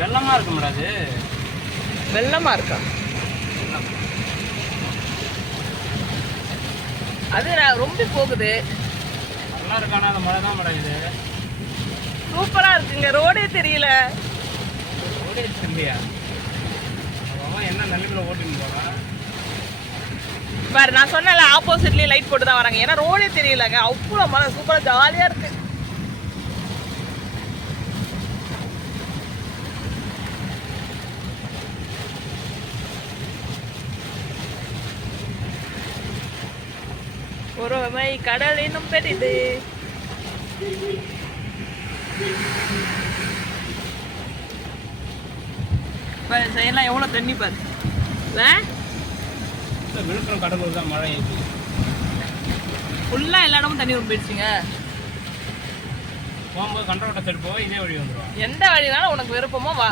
வெள்ளமா இருக்கும்டா அது. வெள்ளமா இருக்கா? அது ரொம்ப போகுது. நல்லா இருக்கானா? அந்த மழை தான் மேடம் இது. சூப்பரா இருக்குங்க. ரோடே தெரியல. ரோடே தெரியலையா? அவன் என்ன நிலைமையில ஓட்டின்னு போறான் பாரு, நான் சொன்னல ஆப்போசிட்லயே லைட் போட்டு தான் வராங்க. ஏன்னா ரோடே தெரியலங்க. அவ்வளோ மழை சூப்பரா ஜாலியா இருக்கு. ஒருமை கடல் இன்னும் பெரிது. பாரு செய்யலாம் எவ்வளவு தண்ணி பாரு. விழுப்புரம் கடலூர் தான் மழை இருக்கு. ஃபுல்லா எல்லா இடமும் தண்ணி போயிடுச்சுங்க. போகும்போது கண்டரோட்டை போய் இதே வழி வந்துடும். எந்த வழினாலும் உனக்கு விருப்பமோ வா.